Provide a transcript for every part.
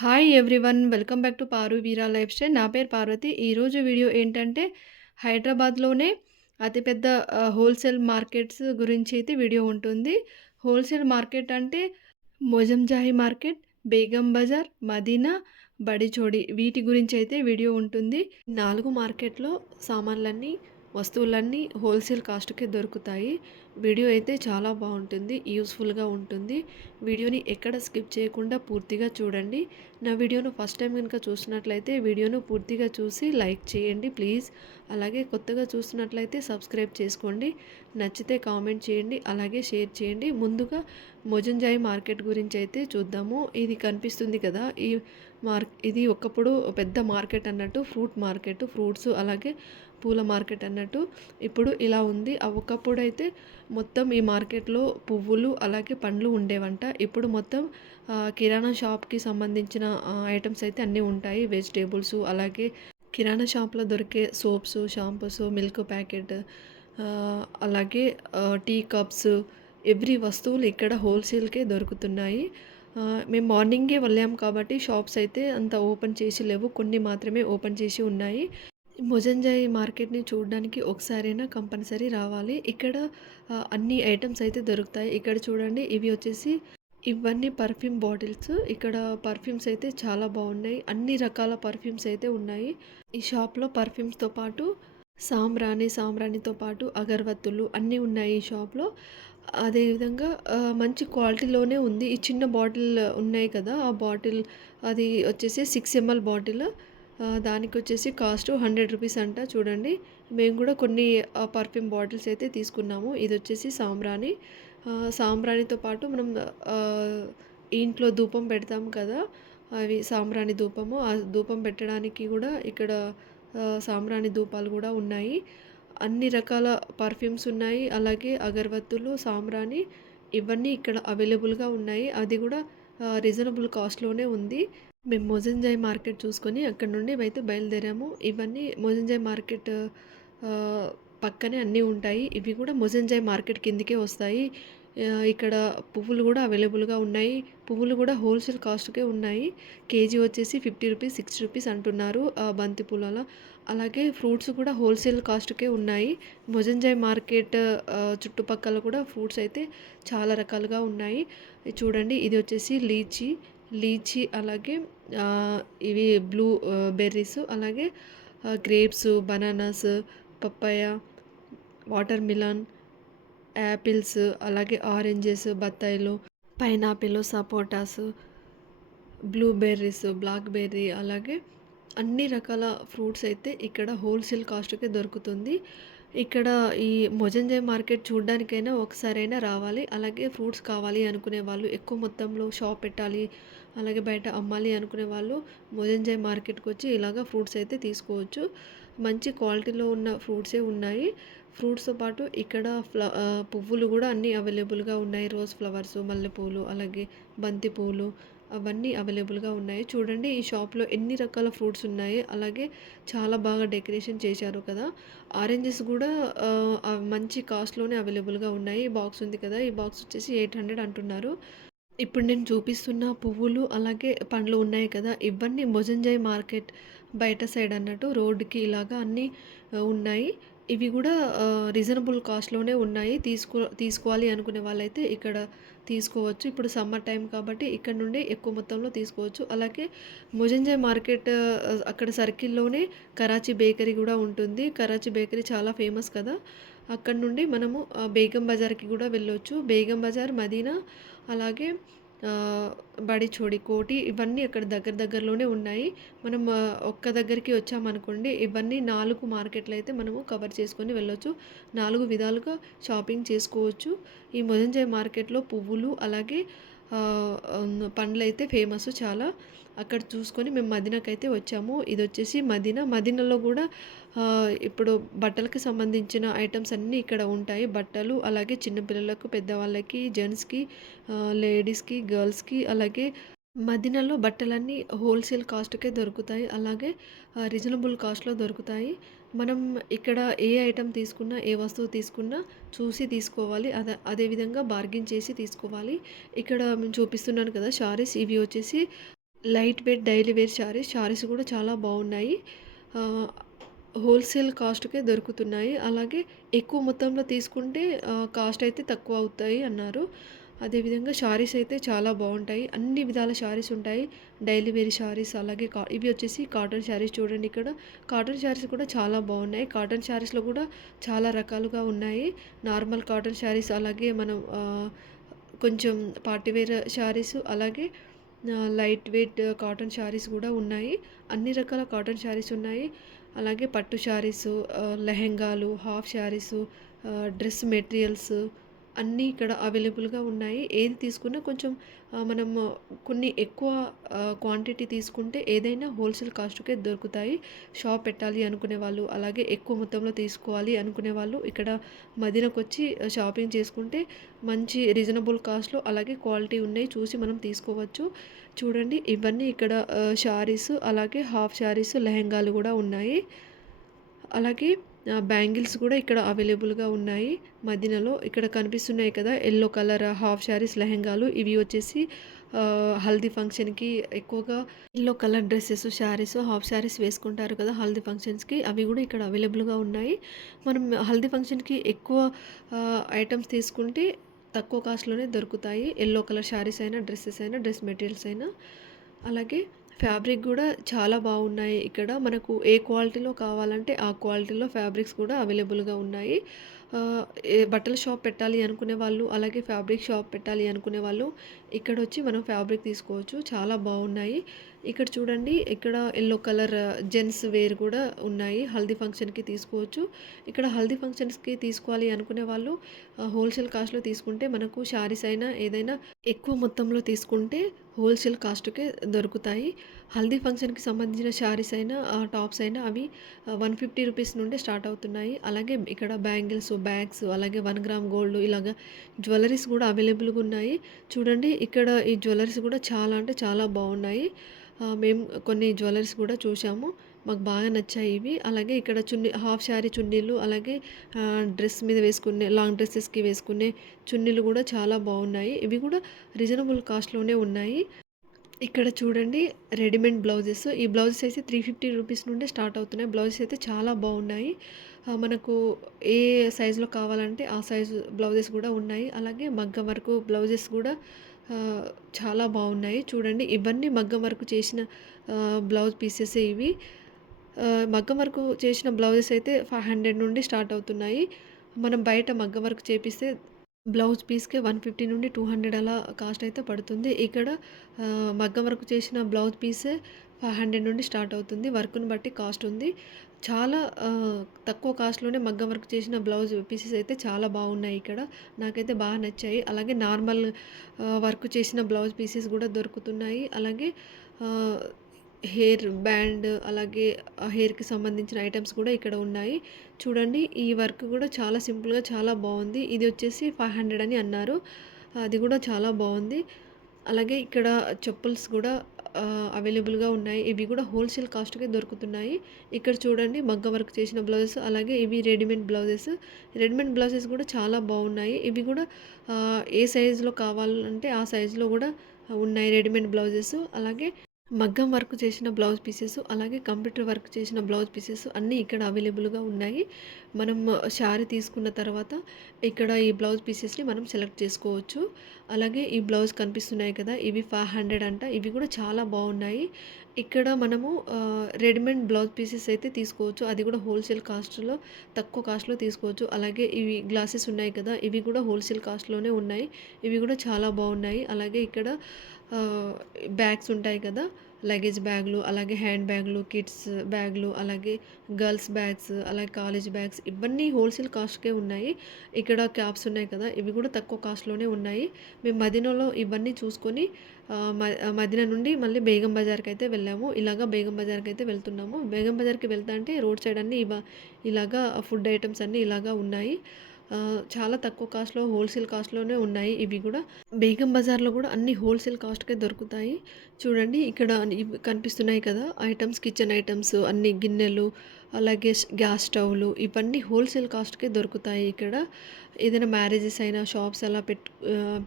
Hi everyone welcome back to Paru Veera lifestyle నా పేరు పార్వతి. ఈరోజు వీడియో ఏంటంటే హైదరాబాద్లోనే అతిపెద్ద హోల్సేల్ మార్కెట్స్ గురించి అయితే వీడియో ఉంటుంది. హోల్సేల్ మార్కెట్ అంటే మోజంజాహి మార్కెట్ బేగం బజార్ మదీనా బడిచోడి వీటి గురించి అయితే వీడియో ఉంటుంది. నాలుగు మార్కెట్లో సామాన్లన్నీ వస్తువులన్నీ హోల్సేల్ కాస్ట్కే దొరుకుతాయి. వీడియో అయితే చాలా బాగుంటుంది యూస్ఫుల్గా ఉంటుంది. వీడియోని ఎక్కడ స్కిప్ చేయకుండా పూర్తిగా చూడండి. నా వీడియోను ఫస్ట్ టైం కనుక చూసినట్లయితే వీడియోను పూర్తిగా చూసి లైక్ చేయండి ప్లీజ్. అలాగే కొత్తగా చూస్తున్నట్లయితే సబ్స్క్రైబ్ చేసుకోండి. నచ్చితే కామెంట్ చేయండి అలాగే షేర్ చేయండి. ముందుగా మొజంజాయి మార్కెట్ గురించి అయితే చూద్దాము. ఇది కనిపిస్తుంది కదా ఈ మార్ ఇది ఒకప్పుడు పెద్ద మార్కెట్ అన్నట్టు ఫ్రూట్ మార్కెట్ ఫ్రూట్స్ అలాగే పూల మార్కెట్ అన్నట్టు ఇప్పుడు ఇలా ఉంది. ఒకప్పుడు అయితే మొత్తం ఈ మార్కెట్లో పువ్వులు అలాగే పండ్లు ఉండేవంట. ఇప్పుడు మొత్తం కిరాణా షాప్కి సంబంధించిన ఐటమ్స్ అయితే అన్నీ ఉంటాయి. వెజిటేబుల్స్ అలాగే కిరాణా షాప్లో దొరికే సోప్స్ షాంపూస్ మిల్క్ ప్యాకెట్ అలాగే టీ కప్స్ ఎవ్రీ వస్తువులు ఇక్కడ హోల్సేల్కే దొరుకుతున్నాయి. మేము మార్నింగే వెళ్ళాం కాబట్టి షాప్స్ అయితే అంత ఓపెన్ చేసి లేవు. కొన్ని మాత్రమే ఓపెన్ చేసి ఉన్నాయి. మొజంజాయి మార్కెట్ని చూడడానికి ఒకసారైనా కంపల్సరీ రావాలి. ఇక్కడ అన్ని ఐటమ్స్ అయితే దొరుకుతాయి. ఇక్కడ చూడండి ఇవి వచ్చేసి ఇవన్నీ పర్ఫ్యూమ్ బాటిల్స్. ఇక్కడ పర్ఫ్యూమ్స్ అయితే చాలా బాగున్నాయి. అన్ని రకాల పర్ఫ్యూమ్స్ అయితే ఉన్నాయి. ఈ షాప్లో పర్ఫ్యూమ్స్తో పాటు సాంబ్రాణి సాంబ్రాణితో పాటు అగరబత్తులు అన్నీ ఉన్నాయి ఈ షాప్లో. అదేవిధంగా మంచి క్వాలిటీలోనే ఉంది. ఈ చిన్న బాటిల్ ఉన్నాయి కదా ఆ బాటిల్ అది వచ్చేసి సిక్స్ ఎంఎల్ బాటిల్. దానికి వచ్చేసి కాస్ట్ హండ్రెడ్ రూపీస్ అంట చూడండి. మేము కూడా కొన్ని పర్ఫ్యూమ్ బాటిల్స్ అయితే తీసుకున్నాము. ఇది వచ్చేసి సాంబ్రాణి సాంబ్రాణితో పాటు మనం ఇంట్లో ధూపం పెడతాం కదా అవి సాంబ్రాణి ధూపము. ఆ ధూపం పెట్టడానికి కూడా ఇక్కడ సాంబ్రాణి ధూపాలు కూడా ఉన్నాయి. అన్ని రకాల పర్ఫ్యూమ్స్ ఉన్నాయి. అలాగే అగరబత్తులు సాంబ్రాణి ఇవన్నీ ఇక్కడ అవైలబుల్గా ఉన్నాయి. అది కూడా రీజనబుల్ కాస్ట్లోనే ఉంది. మేము మొజంజాయ్ మార్కెట్ చూసుకొని అక్కడ నుండి అయితే బయలుదేరాము. ఇవన్నీ మొజంజాయ్ మార్కెట్ పక్కనే అన్నీ ఉంటాయి. ఇవి కూడా మొజంజాయ్ మార్కెట్ కిందికే వస్తాయి. ఇక్కడ పువ్వులు కూడా అవైలబుల్గా ఉన్నాయి. పువ్వులు కూడా హోల్సేల్ కాస్ట్కే ఉన్నాయి. కేజీ వచ్చేసి ఫిఫ్టీ రూపీస్ సిక్స్టీ రూపీస్ అంటున్నారు బంతి పూల అలాగే ఫ్రూట్స్ కూడా హోల్సేల్ కాస్ట్కే ఉన్నాయి. మొజంజాయ్ మార్కెట్ చుట్టుపక్కల కూడా ఫ్రూట్స్ అయితే చాలా రకాలుగా ఉన్నాయి. చూడండి ఇది వచ్చేసి లీచీ. లీచీ అలాగే ఇవి బ్లూ బెర్రీస్ అలాగే grapes bananas papaya watermelon apples అలాగే ఆరెంజెస్ బత్తాయిలు పైనాపిల్ సపోటాస్ బ్లూబెర్రీస్ బ్లాక్బెర్రీ అలాగే అన్ని రకాల ఫ్రూట్స్ అయితే ఇక్కడ హోల్సేల్ కాస్ట్కే దొరుకుతుంది. ఇక్కడ ఈ మొజంజయ్ మార్కెట్ చూడడానికైనా ఒకసారైనా రావాలి. అలాగే ఫ్రూట్స్ కావాలి అనుకునే వాళ్ళు ఎక్కువ మొత్తంలో షాప్ పెట్టాలి అలాగే బయట అమ్మాలి అనుకునే వాళ్ళు మొజంజాయ్ మార్కెట్కి వచ్చి ఇలాగ ఫ్రూట్స్ అయితే తీసుకోవచ్చు. మంచి క్వాలిటీలో ఉన్న ఫ్రూట్సే ఉన్నాయి. ఫ్రూట్స్తో పాటు ఇక్కడ ఫ్ల పువ్వులు కూడా అన్నీ అవైలబుల్గా ఉన్నాయి. రోజ్ ఫ్లవర్స్ మల్లెపూలు అలాగే బంతి పూలు అవన్నీ అవైలబుల్గా ఉన్నాయి. చూడండి ఈ షాప్లో ఎన్ని రకాల ఫ్రూట్స్ ఉన్నాయి. అలాగే చాలా బాగా డెకరేషన్ చేశారు కదా. ఆరెంజెస్ కూడా మంచి కాస్ట్లోనే అవైలబుల్గా ఉన్నాయి. ఈ బాక్స్ ఉంది కదా. ఈ బాక్స్ వచ్చేసి ఎయిట్ హండ్రెడ్ అంటున్నారు. ఇప్పుడు నేను చూపిస్తున్న పువ్వులు అలాగే పండ్లు ఉన్నాయి కదా ఇవన్నీ మొజంజాయ్ మార్కెట్ బయట సైడ్ అన్నట్టు రోడ్డుకి ఇలాగా అన్నీ ఉన్నాయి. ఇవి కూడా రీజనబుల్ కాస్ట్లోనే ఉన్నాయి. తీసుకో తీసుకోవాలి అనుకునే వాళ్ళైతే ఇక్కడ తీసుకోవచ్చు. ఇప్పుడు సమ్మర్ టైం కాబట్టి ఇక్కడ నుండి ఎక్కువ మొత్తంలో తీసుకోవచ్చు. అలాగే మొజంజాయ్ మార్కెట్ అక్కడ సర్కిల్లోనే కరాచీ బేకరీ కూడా ఉంటుంది. కరాచీ బేకరీ చాలా ఫేమస్ కదా. అక్కడ నుండి మనము బేగం బజార్కి కూడా వెళ్ళొచ్చు. బేగం బజార్ మదీనా అలాగే బడిచోడి కోటి ఇవన్నీ అక్కడ దగ్గర దగ్గరలోనే ఉన్నాయి. మనం ఒక్క దగ్గరికి వచ్చామనుకోండి ఇవన్నీ నాలుగు మార్కెట్లు అయితే మనము కవర్ చేసుకొని వెళ్ళొచ్చు. నాలుగు విధాలుగా షాపింగ్ చేసుకోవచ్చు. ఈ మొజంజాయ్ మార్కెట్లో పువ్వులు అలాగే పండ్లు అయితే ఫేమస్ చాలా. అక్కడ చూసుకొని మేము మదీనాకి అయితే వచ్చాము. ఇది వచ్చేసి మదీనా. మదీనాలో కూడా ఇప్పుడు బట్టలకు సంబంధించిన ఐటమ్స్ అన్నీ ఇక్కడ ఉంటాయి. బట్టలు అలాగే చిన్నపిల్లలకు పెద్దవాళ్ళకి జెంట్స్కి లేడీస్కి గర్ల్స్కి అలాగే మదీనాలో బట్టలన్నీ హోల్సేల్ కాస్ట్కే దొరుకుతాయి. అలాగే రీజనబుల్ కాస్ట్లో దొరుకుతాయి. మనం ఇక్కడ ఏ ఐటెం తీసుకున్నా ఏ వస్తువు తీసుకున్నా చూసి తీసుకోవాలి. అదే అదేవిధంగా బార్గెన్ చేసి తీసుకోవాలి. ఇక్కడ మేము చూపిస్తున్నాను కదా శారీస్. ఇవి వచ్చేసి light weight daily wear saris. Saris కూడా చాలా బాగున్నాయి. హోల్‌సేల్ కాస్ట్‌కే దొరుకుతున్నాయి. అలాగే ఎక్కువ మొత్తంలో తీసుకుంటే కాస్ట్ అయితే తక్కువ అవుతాయి అన్నారు. అదేవిధంగా శారీస్ అయితే చాలా బాగుంటాయి అన్ని విధాల శారీస్ ఉంటాయి. డైలీ వేర్ శారీస్ అలాగే కా ఇవి వచ్చేసి కాటన్ శారీస్ చూడండి ఇక్కడ. కాటన్ శారీస్ కూడా చాలా బాగున్నాయి కాటన్ శారీస్‌లో కూడా చాలా రకాలుగా ఉన్నాయి. నార్మల్ కాటన్ శారీస్ అలాగే మనం కొంచెం పార్టీ వేర్ శారీస్ అలాగే లైట్ వెయిట్ కాటన్ శారీస్ కూడా ఉన్నాయి. అన్ని రకాల కాటన్ శారీస్ ఉన్నాయి. అలాగే పట్టు శారీసు, లెహెంగాలు, హాఫ్ శారీసు, డ్రెస్ మెటీరియల్స్ అన్నీ ఇక్కడ అవైలబుల్‌గా ఉన్నాయి. ఏది తీసుకున్నా కొంచెం మనం కొన్ని ఎక్కువ క్వాంటిటీ తీసుకుంటే ఏదైనా హోల్‌సేల్ కాస్ట్‌కే దొరుకుతాయి. షాప్ పెట్టాలి అనుకునే వాళ్ళు, అలాగే ఎక్కువ మొత్తంలో తీసుకోవాలి అనుకునే వాళ్ళు ఇక్కడ మదీనాకొచ్చి షాపింగ్ చేసుకుంటే మంచి రీజనబుల్ కాస్ట్‌లో అలాగే క్వాలిటీ ఉన్నాయి చూసి మనం తీసుకోవచ్చు. చూడండి ఇవన్నీ ఇక్కడ శారీస్ అలాగే హాఫ్ శారీస్, లెహెంగాలు కూడా ఉన్నాయి. అలాగే బ్యాంగిల్స్ కూడా ఇక్కడ అవైలబుల్‌గా ఉన్నాయి. మదీనాలో ఇక్కడ కనిపిస్తున్నాయి కదా! ఎల్లో కలర్ హాఫ్ శారీస్, లెహెంగాలు ఇవి వచ్చేసి హల్దీ ఫంక్షన్‌కి ఎక్కువగా yellow colour dresses saris, half saris వేసుకుంటారు కదా! హల్దీ ఫంక్షన్స్‌కి అవి కూడా ఇక్కడ అవైలబుల్‌గా ఉన్నాయి. మనం హల్దీ ఫంక్షన్‌కి ఎక్కువ ఐటమ్స్ తీసుకుంటే తక్కువ కాస్ట్‌లోనే దొరుకుతాయి. ఎల్లో కలర్ శారీస్ అయినా, డ్రెస్సెస్ అయినా, డ్రెస్ మెటీరియల్స్ అయినా. అలాగే ఫ్యాబ్రిక్ కూడా చాలా బాగున్నాయి ఇక్కడ. మనకు ఏ క్వాలిటీలో కావాలంటే ఆ క్వాలిటీలో ఫ్యాబ్రిక్స్ కూడా అవైలబుల్‌గా ఉన్నాయి. బట్టల షాప్ పెట్టాలి అనుకునే వాళ్ళు, అలాగే ఫ్యాబ్రిక్ షాప్ పెట్టాలి అనుకునే వాళ్ళు ఇక్కడ వచ్చి మనం ఫ్యాబ్రిక్ తీసుకోవచ్చు. చాలా బాగున్నాయి ఇక్కడ చూడండి ఇక్కడ ఎల్లో కలర్ జెంట్స్ వేర్ కూడా ఉన్నాయి. హల్దీ ఫంక్షన్‌కి తీసుకోవచ్చు. ఇక్కడ హల్దీ ఫంక్షన్స్‌కి తీసుకోవాలి అనుకునే వాళ్ళు హోల్‌సేల్ కాస్ట్‌లో తీసుకుంటే మనకు శారీస్ అయినా ఏదైనా ఎక్కువ మొత్తంలో తీసుకుంటే హోల్‌సేల్ కాస్ట్‌కే దొరుకుతాయి. హల్దీ ఫంక్షన్‌కి సంబంధించిన శారీస్ అయినా, టాప్స్ అయినా అవి వన్ ఫిఫ్టీ రూపీస్ నుండే స్టార్ట్ అవుతున్నాయి. అలాగే ఇక్కడ బ్యాంగిల్స్, బ్యాగ్స్ అలాగే వన్ గ్రామ్ గోల్డ్ ఇలాగ జ్యువెలరీస్ కూడా అవైలబుల్‌గా ఉన్నాయి. చూడండి ఇక్కడ ఈ జ్యువెలరీస్ కూడా చాలా అంటే చాలా బాగున్నాయి మేము కొన్ని జ్యువెలరీస్ కూడా చూసాము. మాకు బాగా నచ్చాయి ఇవి. అలాగే ఇక్కడ చున్నీ హాఫ్ శారీ చున్నీలు అలాగే డ్రెస్ మీద వేసుకునే లాంగ్ డ్రెస్సెస్కి వేసుకునే చున్నీలు కూడా చాలా బాగున్నాయి ఇవి కూడా రీజనబుల్ కాస్ట్‌లోనే ఉన్నాయి. ఇక్కడ చూడండి రెడీమేడ్ బ్లౌజెస్. ఈ బ్లౌజెస్ అయితే 350 రూపీస్ నుండి స్టార్ట్ అవుతున్నాయి. బ్లౌజెస్ అయితే చాలా బాగున్నాయి మనకు ఏ సైజులో కావాలంటే ఆ సైజు బ్లౌజెస్ కూడా ఉన్నాయి. అలాగే మగ్గం వర్కు బ్లౌజెస్ కూడా చాలా బాగున్నాయి చూడండి ఇవన్నీ మగ్గం వర్క్ చేసిన బ్లౌజ్ పీసెస్ ఇవి. మగ్గం వర్క్ చేసిన బ్లౌజెస్ అయితే 500 నుండి స్టార్ట్ అవుతున్నాయి. మనం బయట మగ్గం వర్క్ చేపిస్తే బ్లౌజ్ పీస్‌కే 150 నుండి 200 అలా కాస్ట్ అయితే పడుతుంది. ఇక్కడ మగ్గం వర్క్ చేసిన బ్లౌజ్ పీసే 500 నుండి స్టార్ట్ అవుతుంది. వర్క్‌ని బట్టి కాస్ట్ ఉంది. చాలా తక్కువ కాస్ట్‌లోనే మగ్గం వర్క్ చేసిన బ్లౌజ్ పీసెస్ అయితే చాలా బాగున్నాయి ఇక్కడ. నాకైతే బాగా నచ్చాయి. అలాగే నార్మల్ వర్క్ చేసిన బ్లౌజ్ పీసెస్ కూడా దొరుకుతున్నాయి. అలాగే హెయిర్ బ్యాండ్ అలాగే హెయిర్‌కి సంబంధించిన ఐటమ్స్ కూడా ఇక్కడ ఉన్నాయి. చూడండి ఈ వర్క్ కూడా చాలా సింపుల్‌గా చాలా బాగుంది ఇది వచ్చేసి 500 అని అన్నారు. అది కూడా చాలా బాగుంది అలాగే ఇక్కడ చెప్పుల్స్ కూడా అవైలబుల్‌గా ఉన్నాయి. ఇవి కూడా హోల్‌సేల్ కాస్ట్‌కే దొరుకుతున్నాయి. ఇక్కడ చూడండి మగ్గ వర్క్ చేసిన బ్లౌజెస్ అలాగే ఇవి రెడీమేడ్ బ్లౌజెస్. రెడీమేడ్ బ్లౌజెస్ కూడా చాలా బాగున్నాయి ఇవి కూడా ఏ సైజులో కావాలంటే ఆ సైజులో కూడా ఉన్నాయి రెడీమేడ్ బ్లౌజెస్. అలాగే మగ్గం వర్క్ చేసిన బ్లౌజ్ పీసెస్ అలాగే కంప్యూటర్ వర్క్ చేసిన బ్లౌజ్ పీసెస్ అన్నీ ఇక్కడ అవైలబుల్‌గా ఉన్నాయి. మనం శారీ తీసుకున్న తర్వాత ఇక్కడ ఈ బ్లౌజ్ పీసెస్‌ని మనం సెలెక్ట్ చేసుకోవచ్చు. అలాగే ఈ బ్లౌజ్ కనిపిస్తున్నాయి కదా! ఇవి 500 అంట. ఇవి కూడా చాలా బాగున్నాయి ఇక్కడ మనము రెడీమేడ్ బ్లౌజ్ పీసెస్ అయితే తీసుకోవచ్చు. అది కూడా హోల్‌సేల్ కాస్ట్‌లో తక్కువ కాస్ట్‌లో తీసుకోవచ్చు. అలాగే ఇవి గ్లాసెస్ ఉన్నాయి కదా! ఇవి కూడా హోల్‌సేల్ కాస్ట్‌లోనే ఉన్నాయి. ఇవి కూడా చాలా బాగున్నాయి అలాగే ఇక్కడ బ్యాగ్స్ ఉంటాయి కదా! లగేజ్ బ్యాగ్లు అలాగే హ్యాండ్ బ్యాగ్లు కిడ్స్ బ్యాగ్లు అలాగే గర్ల్స్ బ్యాగ్స్, అలాగే కాలేజ్ బ్యాగ్స్ ఇవన్నీ హోల్‌సేల్ కాస్ట్‌కే ఉన్నాయి. ఇక్కడ క్యాప్స్ ఉన్నాయి కదా! ఇవి కూడా తక్కువ కాస్ట్‌లోనే ఉన్నాయి. మేము మదీనాలో ఇవన్నీ చూసుకొని మ మదీనా నుండి మళ్ళీ బేగం బజార్కి అయితే వెళ్ళాము. ఇలాగ బేగం బజార్కి అయితే వెళ్తున్నాము. బేగం బజార్‌కి వెళ్తా అంటే రోడ్ సైడ్ అన్నీ ఇవ ఇలాగా ఫుడ్ ఐటమ్స్ అన్నీ ఇలాగా ఉన్నాయి. చాలా తక్కువ కాస్ట్‌లో హోల్‌సేల్ కాస్ట్‌లోనే ఉన్నాయి ఇవి కూడా. బేగం బజార్‌లో కూడా అన్ని హోల్‌సేల్ కాస్ట్‌కే దొరుకుతాయి. చూడండి ఇక్కడ కనిపిస్తున్నాయి కదా! ఐటమ్స్ కిచెన్ ఐటమ్స్ అన్ని గిన్నెలు అలాగే గ్యాస్ స్టవ్‌లు ఇవన్నీ హోల్‌సేల్ కాస్ట్‌కే దొరుకుతాయి ఇక్కడ. ఏదైనా మ్యారేజెస్ అయినా షాప్స్ అలా పెట్టు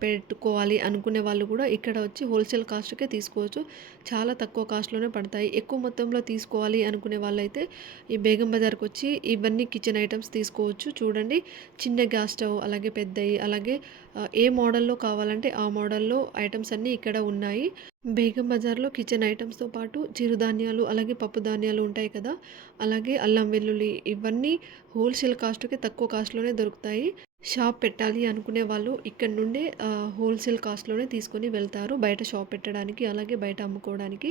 పెట్టుకోవాలి అనుకునే వాళ్ళు కూడా ఇక్కడ వచ్చి హోల్‌సేల్ కాస్ట్‌కే తీసుకోవచ్చు. చాలా తక్కువ కాస్ట్‌లోనే పడతాయి. ఎక్కువ మొత్తంలో తీసుకోవాలి అనుకునే వాళ్ళైతే ఈ బేగం బజార్కి వచ్చి ఇవన్నీ కిచెన్ ఐటమ్స్ తీసుకోవచ్చు. చూడండి చిన్న గ్యాస్ స్టవ్ అలాగే పెద్దవి అలాగే ఏ మోడల్‌లో కావాలంటే ఆ మోడల్‌లో ఐటమ్స్ అన్నీ ఇక్కడ ఉన్నాయి. బేగం బజార్‌లో కిచెన్ ఐటమ్స్తో పాటు చిరుధాన్యాలు అలాగే పప్పు ధాన్యాలు ఉంటాయి కదా! అలాగే అల్లం వెల్లుల్లి ఇవన్నీ హోల్‌సేల్ కాస్ట్‌కి తక్కువ కాస్ట్‌లోనే దొరుకుతాయి. షాప్ పెట్టాలి అనుకునే వాళ్ళు ఇక్కడ నుండే హోల్‌సేల్ కాస్ట్‌లోనే తీసుకొని వెళ్తారు. బయట షాప్ పెట్టడానికి అలాగే బయట అమ్ముకోవడానికి.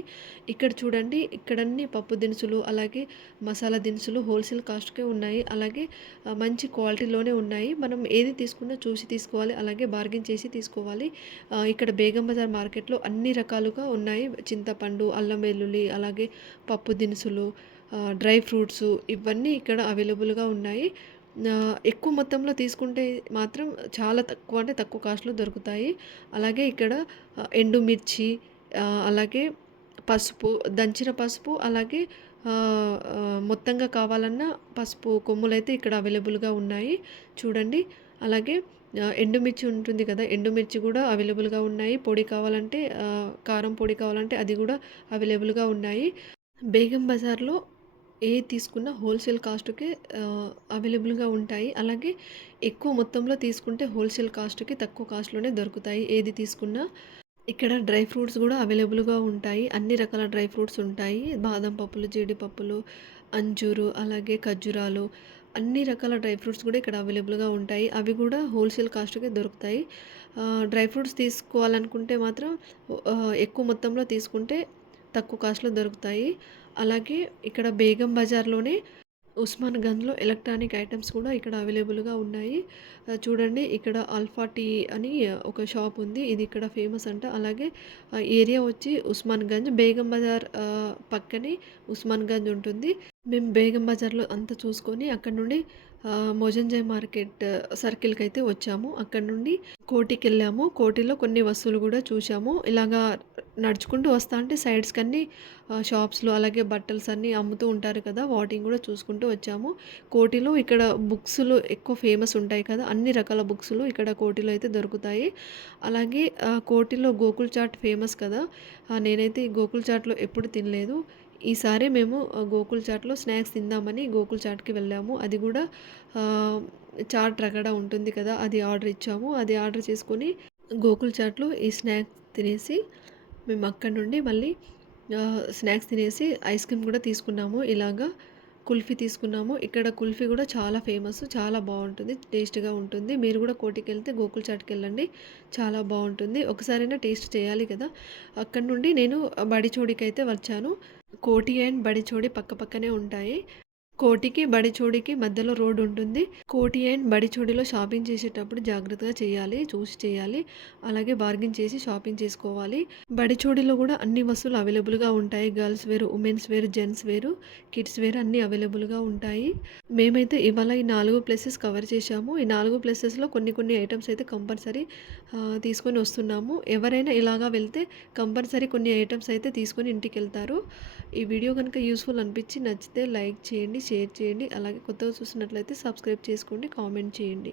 ఇక్కడ చూడండి ఇక్కడన్నీ పప్పు దినుసులు అలాగే మసాలా దినుసులు హోల్‌సేల్ కాస్ట్‌కే ఉన్నాయి. అలాగే మంచి క్వాలిటీలోనే ఉన్నాయి. మనం ఏది తీసుకున్నా చూసి తీసుకోవాలి. అలాగే బార్గెన్ చేసి తీసుకోవాలి. ఇక్కడ బేగం బజార్ మార్కెట్‌లో అన్ని రకాలుగా ఉన్నాయి. చింతపండు, అల్లం వెల్లుల్లి అలాగే పప్పు దినుసులు డ్రై ఫ్రూట్స్ ఇవన్నీ ఇక్కడ అవైలబుల్‌గా ఉన్నాయి. ఎక్కువ మొత్తంలో తీసుకుంటే మాత్రం చాలా తక్కువ అంటే తక్కువ కాస్ట్‌లో దొరుకుతాయి. అలాగే ఇక్కడ ఎండుమిర్చి అలాగే పసుపు, దంచిన పసుపు అలాగే మొత్తంగా కావాలన్నా పసుపు కొమ్ములైతే ఇక్కడ అవైలబుల్‌గా ఉన్నాయి. చూడండి. అలాగే ఎండుమిర్చి ఉంటుంది కదా! ఎండుమిర్చి కూడా అవైలబుల్‌గా ఉన్నాయి. పొడి కావాలంటే కారం పొడి కావాలంటే అది కూడా అవైలబుల్‌గా ఉన్నాయి. బేగం బజార్‌లో ఏది తీసుకున్నా హోల్‌సేల్ కాస్ట్‌కే అవైలబుల్‌గా ఉంటాయి. అలాగే ఎక్కువ మొత్తంలో తీసుకుంటే హోల్‌సేల్ కాస్ట్‌కి తక్కువ కాస్ట్‌లోనే దొరుకుతాయి ఏది తీసుకున్నా. ఇక్కడ డ్రై ఫ్రూట్స్ కూడా అవైలబుల్‌గా ఉంటాయి. అన్ని రకాల డ్రై ఫ్రూట్స్ ఉంటాయి. బాదం పప్పులు, జీడిపప్పులు, అంజూరు అలాగే ఖర్జూరాలు అన్ని రకాల డ్రై ఫ్రూట్స్ కూడా ఇక్కడ అవైలబుల్‌గా ఉంటాయి. అవి కూడా హోల్‌సేల్ కాస్ట్‌కే దొరుకుతాయి. డ్రై ఫ్రూట్స్ తీసుకోవాలనుకుంటే మాత్రం ఎక్కువ మొత్తంలో తీసుకుంటే తక్కువ కాస్ట్‌లో దొరుకుతాయి. అలాగే ఇక్కడ బేగం బజార్‌లోనే ఉస్మాన్ గంజ్లో ఎలక్ట్రానిక్ ఐటమ్స్ కూడా ఇక్కడ అవైలబుల్‌గా ఉన్నాయి. చూడండి ఇక్కడ అల్ఫా టీ అని ఒక షాప్ ఉంది. ఇది ఇక్కడ ఫేమస్ అంట. అలాగే ఏరియా వచ్చి ఉస్మాన్ గంజ్ బేగం బజార్ పక్కనే ఉస్మాన్ గంజ్ ఉంటుంది. మేము బేగం బజార్‌లో అంతా చూసుకొని అక్కడి నుండి మోజంజాయ్ మార్కెట్ సర్కిల్కి అయితే వచ్చాము. అక్కడి నుండి కోటికి వెళ్ళాము కోటిలో కొన్ని వస్తువులు కూడా చూసాము. ఇలాగా నడుచుకుంటూ వస్తా అంటే సైడ్స్ కన్నీ షాప్స్‌లో అలాగే బట్టల్స్ అన్నీ అమ్ముతూ ఉంటారు కదా! వాటిని కూడా చూసుకుంటూ వచ్చాము. కోటిలో ఇక్కడ బుక్స్‌లు ఎక్కువ ఫేమస్ ఉంటాయి కదా! అన్ని రకాల బుక్స్‌లు ఇక్కడ కోటిలో అయితే దొరుకుతాయి. అలాగే కోటిలో గోకుల్ చాట్ ఫేమస్ కదా! నేనైతే ఈ గోకుల్ చాట్‌లో ఎప్పుడు తినలేదు. ఈసారి మేము గోకుల్ చాట్‌లో స్నాక్స్ తిందామని గోకుల్ చాట్‌కి వెళ్ళాము. అది కూడా చాట్ రగడ ఉంటుంది కదా! అది ఆర్డర్ ఇచ్చాము. అది ఆర్డర్ చేసుకొని గోకుల్ చాట్‌లో ఈ స్నాక్స్ తినేసి మేము అక్కడ నుండి మళ్ళీ స్నాక్స్ తినేసి ఐస్ క్రీమ్ కూడా తీసుకున్నాము. ఇలాగా కుల్ఫీ తీసుకున్నాము. ఇక్కడ కుల్ఫీ కూడా చాలా ఫేమస్. చాలా బాగుంటుంది టేస్ట్‌గా ఉంటుంది. మీరు కూడా కోటికి వెళ్తే గోకుల్ చాట్‌కెళ్ళండి. చాలా బాగుంటుంది ఒకసారైనా టేస్ట్ చేయాలి కదా! అక్కడి నుండి నేను బడిచోడికి అయితే వచ్చాను. కోటి అండ్ బడిచోడి పక్కపక్కనే ఉంటాయి. కోటికి, బడిచోడికి మధ్యలో రోడ్ ఉంటుంది. కోటి అండ్ బడిచోడిలో షాపింగ్ చేసేటప్పుడు జాగ్రత్తగా చేయాలి. చూసి చేయాలి. అలాగే బార్గెన్ చేసి షాపింగ్ చేసుకోవాలి. బడిచోడిలో కూడా అన్ని వస్తువులు అవైలబుల్‌గా ఉంటాయి. గర్ల్స్ వేరు ఉమెన్స్ వేర్, జెంట్స్ వేరు కిడ్స్ వేరు అన్ని అవైలబుల్‌గా ఉంటాయి. మేమైతే ఇవాళ ఈ నాలుగు ప్లేసెస్ కవర్ చేశాము. ఈ నాలుగు ప్లేసెస్‌లో కొన్ని కొన్ని ఐటమ్స్ అయితే కంపల్సరీ తీసుకొని వస్తున్నాము. ఎవరైనా ఇలాగా వెళ్తే కంపల్సరీ కొన్ని ఐటమ్స్ అయితే తీసుకొని ఇంటికెళ్తారు. ఈ వీడియో కనుక యూస్ఫుల్ అనిపించి నచ్చితే లైక్ చేయండి, షేర్ చేయండి. అలాగే కొత్తగా చూసినట్లయితే సబ్స్క్రైబ్ చేసుకోండి, కామెంట్ చేయండి.